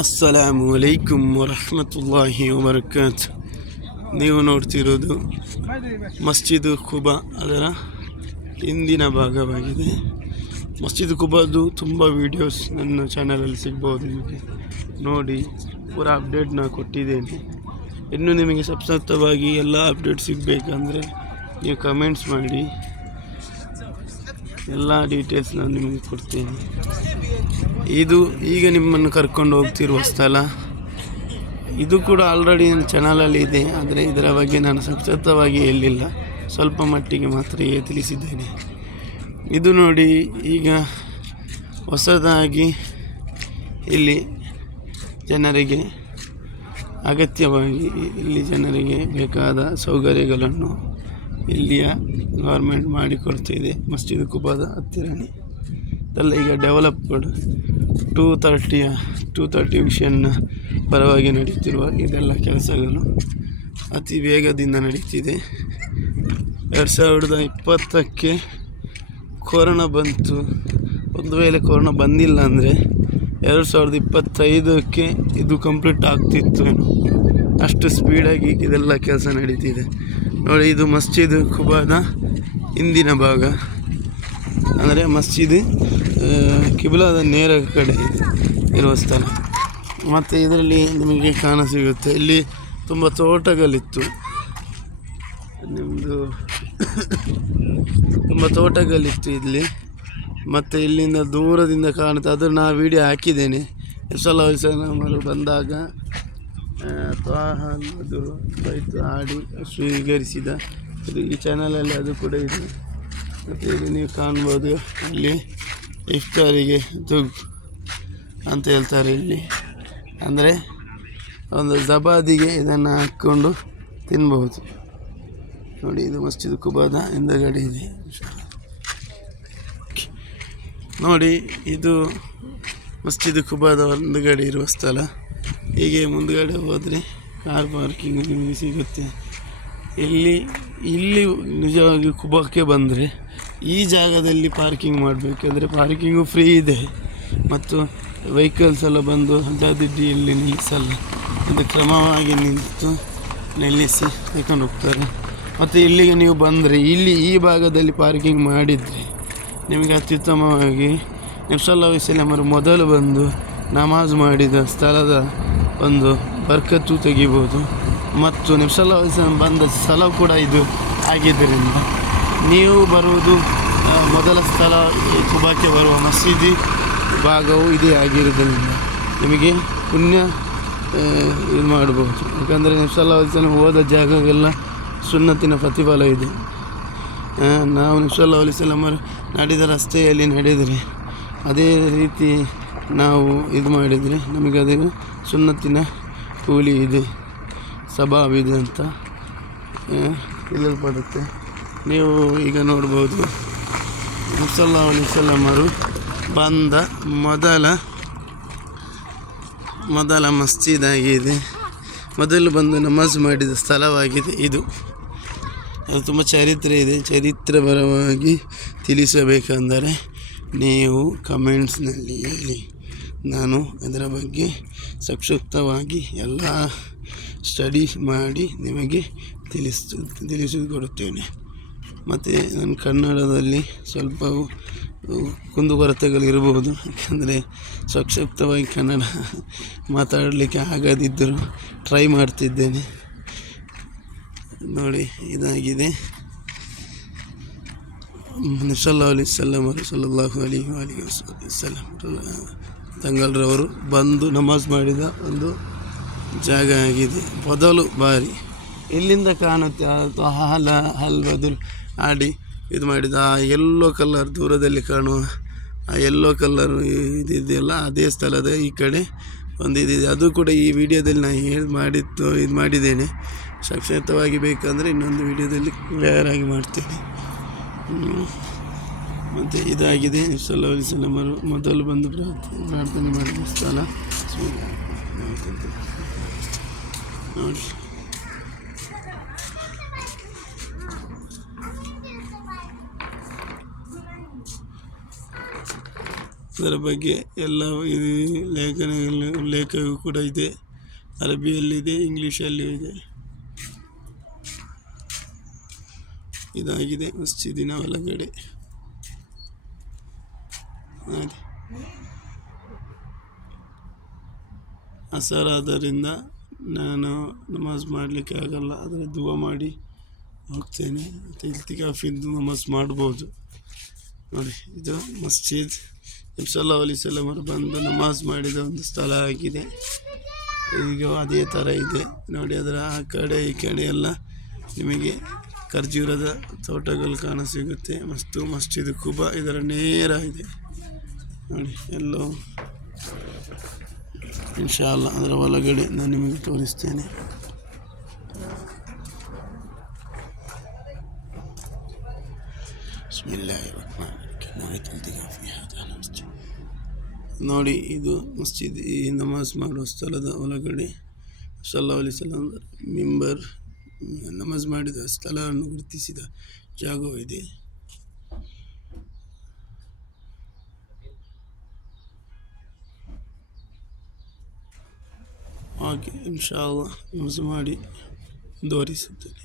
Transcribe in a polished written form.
ಅಸ್ಸಲಾಮು ಅಲೈಕುಮ್ ವರಹಮತುಲ್ಲಾಹಿ ವಬರಕಾತ್. ನೀವು ನೋಡ್ತಿರೋದು ಮಸ್ಜಿದ್ ಕುಬಾ, ಅದರ ಹಿಂದಿನ ಭಾಗವಾಗಿದೆ. ಮಸ್ಜಿದ್ ಕುಬಾದು ತುಂಬ ವೀಡಿಯೋಸ್ ನನ್ನ ಚಾನಲಲ್ಲಿ ಸಿಗ್ಬೋದು, ನಿಮಗೆ ನೋಡಿ ಪೂರ ಅಪ್ಡೇಟ್ನ ಕೊಟ್ಟಿದ್ದೇನೆ. ಇನ್ನು ನಿಮಗೆ ಸಬ್ಸತ್ತವಾಗಿ ಎಲ್ಲ ಅಪ್ಡೇಟ್ ಸಿಗಬೇಕಂದ್ರೆ ನೀವು ಕಮೆಂಟ್ಸ್ ಮಾಡಿ, ಎಲ್ಲ ಡೀಟೇಲ್ಸ್ ನಾನು ನಿಮಗೆ ಕೊಡ್ತೇನೆ. ಇದು ಈಗ ನಿಮ್ಮನ್ನು ಕರ್ಕೊಂಡು ಹೋಗ್ತಿರುವ ಸ್ಥಳ, ಇದು ಕೂಡ ಆಲ್ರೆಡಿ ನನ್ನ ಚಾನಲಲ್ಲಿ ಇದೆ, ಆದರೆ ಇದರ ಬಗ್ಗೆ ನಾನು ಸಬ್ಸತ್ತವಾಗಿ ಹೇಳಿಲ್ಲ, ಸ್ವಲ್ಪ ಮಟ್ಟಿಗೆ ಮಾತ್ರ ತಿಳಿಸಿದ್ದೇನೆ. ಇದು ನೋಡಿ, ಈಗ ಹೊಸದಾಗಿ ಇಲ್ಲಿ ಜನರಿಗೆ ಅಗತ್ಯವಾಗಿ ಇಲ್ಲಿ ಜನರಿಗೆ ಬೇಕಾದ ಸೌಕರ್ಯಗಳನ್ನು ಇಲ್ಲಿಯ ಗೌರ್ಮೆಂಟ್ ಮಾಡಿಕೊಡ್ತಿದೆ. ಮಸ್ಜಿದ್ ಕುಬಾದ ಹತ್ತಿರನೇ ಇದೆಲ್ಲ ಈಗ ಡೆವಲಪ್ಡ್ 230 ವಿಷನ್ನ ಪರವಾಗಿ ನಡೀತಿರುವ ಇದೆಲ್ಲ ಕೆಲಸಗಳು ಅತಿ ವೇಗದಿಂದ ನಡೀತಿದೆ. 2020ಕ್ಕೆ ಕೊರೋನಾ ಬಂತು. ಒಂದು ವೇಳೆ ಕೊರೋನಾ ಬಂದಿಲ್ಲ ಅಂದರೆ 2025ಕ್ಕೆ ಇದು ಕಂಪ್ಲೀಟ್ ಆಗ್ತಿತ್ತು ಏನೋ, ಅಷ್ಟು ಸ್ಪೀಡಾಗಿ ಇದೆಲ್ಲ ಕೆಲಸ ನಡೀತಿದೆ. ನೋಡಿ, ಇದು ಮಸ್ಜಿದ್ ಕುಬಾದ ಹಿಂದಿನ ಭಾಗ, ಅಂದರೆ ಮಸ್ಜಿದ್ ಕಿಬ್ಲಾದ ನೇರ ಕಡೆ ಇರುವ ಸ್ಥಳ. ಮತ್ತು ಇದರಲ್ಲಿ ನಿಮಗೆ ಕಾಣಸಿಗುತ್ತೆ, ಇಲ್ಲಿ ತುಂಬ ತೋಟಗಳಿತ್ತು, ನಿಮ್ಮದು ತುಂಬ ತೋಟಗಳಿತ್ತು ಇಲ್ಲಿ. ಮತ್ತು ಇಲ್ಲಿಂದ ದೂರದಿಂದ ಕಾಣುತ್ತೆ, ಅದನ್ನು ನಾ ವಿಡಿಯೋ ಹಾಕಿದ್ದೇನೆ. ಅವರು ಬಂದಾಗ ಅದು ಬೈತು ಹಾಡಿ ಸ್ವೀಕರಿಸಿದ ಇದು ಈ ಚಾನಲಲ್ಲಿ ಅದು ಕೂಡ ಇದೆ. ಮತ್ತು ಇಲ್ಲಿ ನೀವು ಕಾಣ್ಬೋದು, ಇಲ್ಲಿ ಇಫ್ತಾರಿಗೆ ದುಗ್ ಅಂತ ಹೇಳ್ತಾರೆ ಇಲ್ಲಿ, ಅಂದರೆ ಒಂದು ಜಬಾದಿಗೆ ಇದನ್ನು ಹಾಕ್ಕೊಂಡು ತಿನ್ಬಹುದು. ನೋಡಿ, ಇದು ಮಸ್ಜಿದ್ ಕುಬಾದ ಹಿಂದಗಡೆ ಇದೆ. ನೋಡಿ, ಇದು ಮಸ್ಜಿದ್ ಕುಬಾದ ಮುಂದುಗಡೆ ಇರುವ ಸ್ಥಳ. ಹೀಗೆ ಮುಂದುಗಡೆ ಹೋದರೆ ಕಾರ್ ಪಾರ್ಕಿಂಗ್ ನಿಮಗೆ ಸಿಗುತ್ತೆ. ಇಲ್ಲಿ ನಿಜವಾಗಿ ಕುಬಾಕ್ಕೆ ಬಂದರೆ ಈ ಜಾಗದಲ್ಲಿ ಪಾರ್ಕಿಂಗ್ ಮಾಡಬೇಕಂದ್ರೆ ಪಾರ್ಕಿಂಗು ಫ್ರೀ ಇದೆ, ಮತ್ತು ವೆಹಿಕಲ್ಸ್ ಎಲ್ಲ ಬಂದು ಅಡ್ಡಾದಿಡ್ಡಿ ಇಲ್ಲಿ ನಿಲ್ಲಿಸಲ್ಲ, ಒಂದು ಕ್ರಮವಾಗಿ ನಿಲ್ಲಿಸಿ ತಗೊಂಡು ಹೋಗ್ತಾರೆ. ಮತ್ತು ಇಲ್ಲಿಗೆ ನೀವು ಬಂದರೆ ಈ ಭಾಗದಲ್ಲಿ ಪಾರ್ಕಿಂಗ್ ಮಾಡಿದರೆ ನಿಮಗೆ ಅತ್ಯುತ್ತಮವಾಗಿ ನಬಿ ಸಲ್ಲಲ್ಲಾಹು ಅಲೈಹಿ ವಸಲ್ಲಂ ಮೊದಲು ಬಂದು ನಮಾಜ್ ಮಾಡಿದ ಸ್ಥಳದ ಒಂದು ಬರ್ಕತ್ತು ತೆಗಿಬೋದು. ಮತ್ತು ನಬಿ ಸಲ್ಲಲ್ಲಾಹು ಅಲೈಹಿ ವಸಲ್ಲಂ ಬಂದ ಸ್ಥಳ ಕೂಡ ಇದು ಆಗಿದ್ದರಿಂದ ನೀವು ಬರುವುದು ಮೊದಲ ಸ್ಥಳ ಕುಬಾಕ್ಕೆ ಬರುವ ಮಸೀದಿ ಭಾಗವು ಇದೇ ಆಗಿರೋದ್ರಿಂದ ನಿಮಗೆ ಪುಣ್ಯ ಇದು ಮಾಡ್ಬೋದು. ಯಾಕಂದರೆ ನಬಿ ಸಲ್ಲಲ್ಲಾಹು ಅಲೈಹಿ ವಸಲ್ಲಂ ಹೋದ ಜಾಗವೆಲ್ಲ ಸುನ್ನತಿನ ಪ್ರತಿಫಲ ಇದೆ. ನಾವು ನಬಿ ಸಲ್ಲಲ್ಲಾಹು ಅಲೈಹಿ ವಸಲ್ಲಂ ನಡೆದ ರಸ್ತೆಯಲ್ಲಿ ನಡೆದರೆ ಅದೇ ರೀತಿ ನಾವು ಇದು ಮಾಡಿದರೆ ನಮಗೆ ಅದೇ ಸುನ್ನತಿನ ಕೂಲಿ ಇದೆ, ಸಬಾಬಿದೆ ಅಂತ ಹೇಳಲ್ಪಡುತ್ತೆ. ನೀವು ಈಗ ನೋಡ್ಬೋದು, ನಬಿ ಸಲ್ಲಲ್ಲಾಹು ಅಲೈಹಿ ವಸಲ್ಲಂ ಬಂದ ಮೊದಲ ಮಸ್ಜಿದ್ ಆಗಿದೆ, ಮೊದಲು ಬಂದು ನಮಾಜ್ ಮಾಡಿದ ಸ್ಥಳವಾಗಿದೆ ಇದು. ಅದು ತುಂಬ ಚರಿತ್ರೆ ಇದೆ. ಚರಿತ್ರೆಪರವಾಗಿ ತಿಳಿಸಬೇಕೆಂದರೆ ನೀವು ಕಮೆಂಟ್ಸ್ನಲ್ಲಿ ಹೇಳಿ, ನಾನು ಅದರ ಬಗ್ಗೆ ಸಂಕ್ಷಿಪ್ತವಾಗಿ ಎಲ್ಲ ಸ್ಟಡಿ ಮಾಡಿ ನಿಮಗೆ ತಿಳಿಸಿಕೊಡುತ್ತೇನೆ. ಮತ್ತು ನನ್ನ ಕನ್ನಡದಲ್ಲಿ ಸ್ವಲ್ಪ ಕುಂದುಕೊರತೆಗಳಿರ್ಬೋದು, ಯಾಕಂದರೆ ಸಂಕ್ಷಿಪ್ತವಾಗಿ ಕನ್ನಡ ಮಾತಾಡಲಿಕ್ಕೆ ಆಗದಿದ್ದರೂ ಟ್ರೈ ಮಾಡ್ತಿದ್ದೇನೆ. ನೋಡಿ, ಇದಾಗಿದೆ ನಬಿ ಸಲ್ಲಲ್ಲಾಹು ಅಲೈಹಿ ವಸಲ್ಲಂ ತಂಗಲ್ರವರು ಬಂದು ನಮಾಜ್ ಮಾಡಿದ ಒಂದು ಜಾಗ ಆಗಿದೆ. ಮೊದಲು ಬಾರಿ ಇಲ್ಲಿಂದ ಕಾಣುತ್ತೆ, ಹಲ್ ಬದುಲ್ ಆಡಿ ಇದು ಮಾಡಿದ ಆ ಯೆಲ್ಲೋ ಕಲರ್ ದೂರದಲ್ಲಿ ಕಾಣುವ ಆ ಯೆಲ್ಲೋ ಕಲರ್ ಇದೆಯಲ್ಲ, ಅದೇ ಸ್ಥಳದ ಈ ಕಡೆ ಒಂದು ಇದಿದೆ. ಅದು ಕೂಡ ಈ ವಿಡಿಯೋದಲ್ಲಿ ನಾನು ಇದು ಮಾಡಿದ್ದೇನೆ. ಸಂಕ್ಷಿಪ್ತವಾಗಿ ಬೇಕಂದರೆ ಇನ್ನೊಂದು ವಿಡಿಯೋದಲ್ಲಿ ಕ್ಲಿಯರ್ ಆಗಿ ಮಾಡ್ತೇನೆ. ಮತ್ತು ಇದಾಗಿದೆ ನಬಿ ಸಲ್ಲಲ್ಲಾಹು ಅಲೈಹಿ ವಸಲ್ಲಂ ಮೊದಲು ಬಂದು ಪ್ರಾರ್ಥನೆ ಮಾಡಿದ ಸ್ಥಳ. ನೋಡಿ, ಅದರ ಬಗ್ಗೆ ಎಲ್ಲ ಇದು ಉಲ್ಲೇಖವೂ ಕೂಡ ಇದೆ. ಅರಬಿಯಲ್ಲಿದೆ, ಇಂಗ್ಲೀಷಲ್ಲಿಯೂ ಇದೆ. ಇದಾಗಿದೆ ಮಸ್ಜಿದಿನ ಒಳಗಡೆ. ನೋಡಿ, ಅಸರ್ ಆದ್ದರಿಂದ ನಾನು ನಮಾಜ್ ಮಾಡಲಿಕ್ಕೆ ಆಗಲ್ಲ, ಆದರೆ ದುವಾ ಮಾಡಿ ಹೋಗ್ತೇನೆ. ಮತ್ತು ಇಲ್ತಿಕಾಫಿದ್ದು ನಮಾಜ್ ಮಾಡ್ಬೋದು. ನೋಡಿ, ಇದು ಮಸ್ಜಿದ್ ನಬಿ ಸಲ್ಲಲ್ಲಾಹು ಅಲೈಹಿ ವಸಲ್ಲಂ ಅವರು ಬಂದು ನಮಾಜ್ ಮಾಡಿದ ಒಂದು ಸ್ಥಳ ಆಗಿದೆ. ಈಗ ಅದೇ ಥರ ಇದೆ ನೋಡಿ. ಅದರ ಆ ಕಡೆ ಈ ಕಡೆ ಎಲ್ಲ ನಿಮಗೆ ಖರ್ಜೂರದ ತೋಟಗಳು ಕಾಣಸಿಗುತ್ತೆ. ಮತ್ತು ಮಸ್ಜಿದ್ ಕುಬಾ ಇದರ ನೇರ ಇದೆ ನೋಡಿ. ಎಲ್ಲೋ ಇನ್ಶಾ ಅಲ್ಲಾ ಅದರ ಒಳಗಡೆ ನಾನು ನಿಮಗೆ ತೋರಿಸ್ತೇನೆ. ನೋಡಿ, ಇದು ಮಸ್ಜಿದ್. ಈ ನಮಾಜ್ ಮಾಡುವ ಸ್ಥಳದ ಒಳಗಡೆ ಸಲ್ಲಲ್ಲಾಹು ಅಲೈಹಿ ವಸಲ್ಲಂ ಮಿಂಬರ್ ನಮಾಜ್ ಮಾಡಿದ ಸ್ಥಳವನ್ನು ಗುರುತಿಸಿದ ಜಾಗವಿದೆ. ಹಾಗೆ ಇನ್ಶಾ ಅಲ್ಲಾ ನಮಾಜ್ ಮಾಡಿ ಮುಂದುವರಿಸುತ್ತೇನೆ.